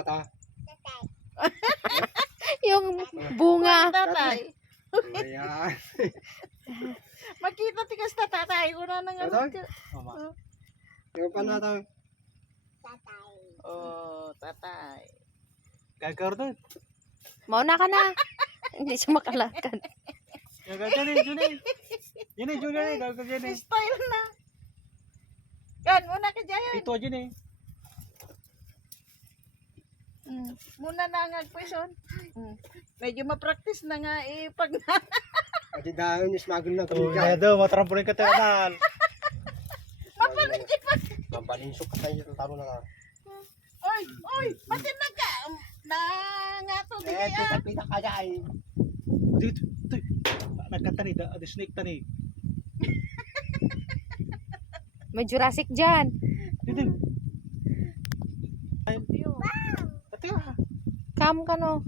Tata. Yung bunga. Tatay. Ayan. Makita tikas na tatay. Una nang ano. Tatay? Mama. Yung pa na tayo. Oh, tatay. Gagawin doon. Mauna ka na. Hindi siya makalakad. Gagawin yun eh. Yun eh, Julia eh. Gagawin yun eh. Style na. Yan, muna ka dyan. Ito dyan eh. Muna na nga pweson. Medyo ma-practice na nga pag na. Pati dahil yung smagol na Oh, kami kaya dyan. daw, matrampolin ka tayo. Mapalagay pa. Mabalinsok ka tayo sa taro na ka. Oy, oy, matinag ka. Na nga to. Di Eh, kaya. pita ka dyan. Dito, ito. Nagkatani, the snake tani. May Jurassic dyan. Dito. Ay, pati ka. Kam ka no.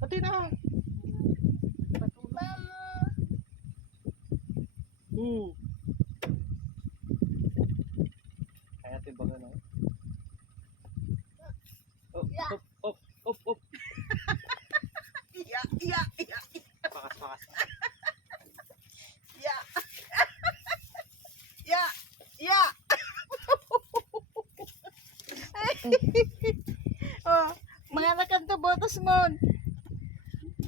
Pati na. Kaya timbangan no. Op. Iya, iya, iya. Pakas. Ya. Ya. Ya. Oh, mga nakanto botas mo.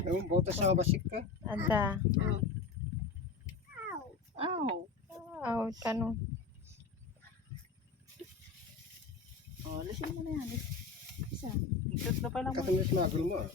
Yung botas na basik ka. Ada. Aw. Out ka no. Oh, lisin mo na yan. Isa. Ikot na pa lang mo. Katong yung smagol mo ah.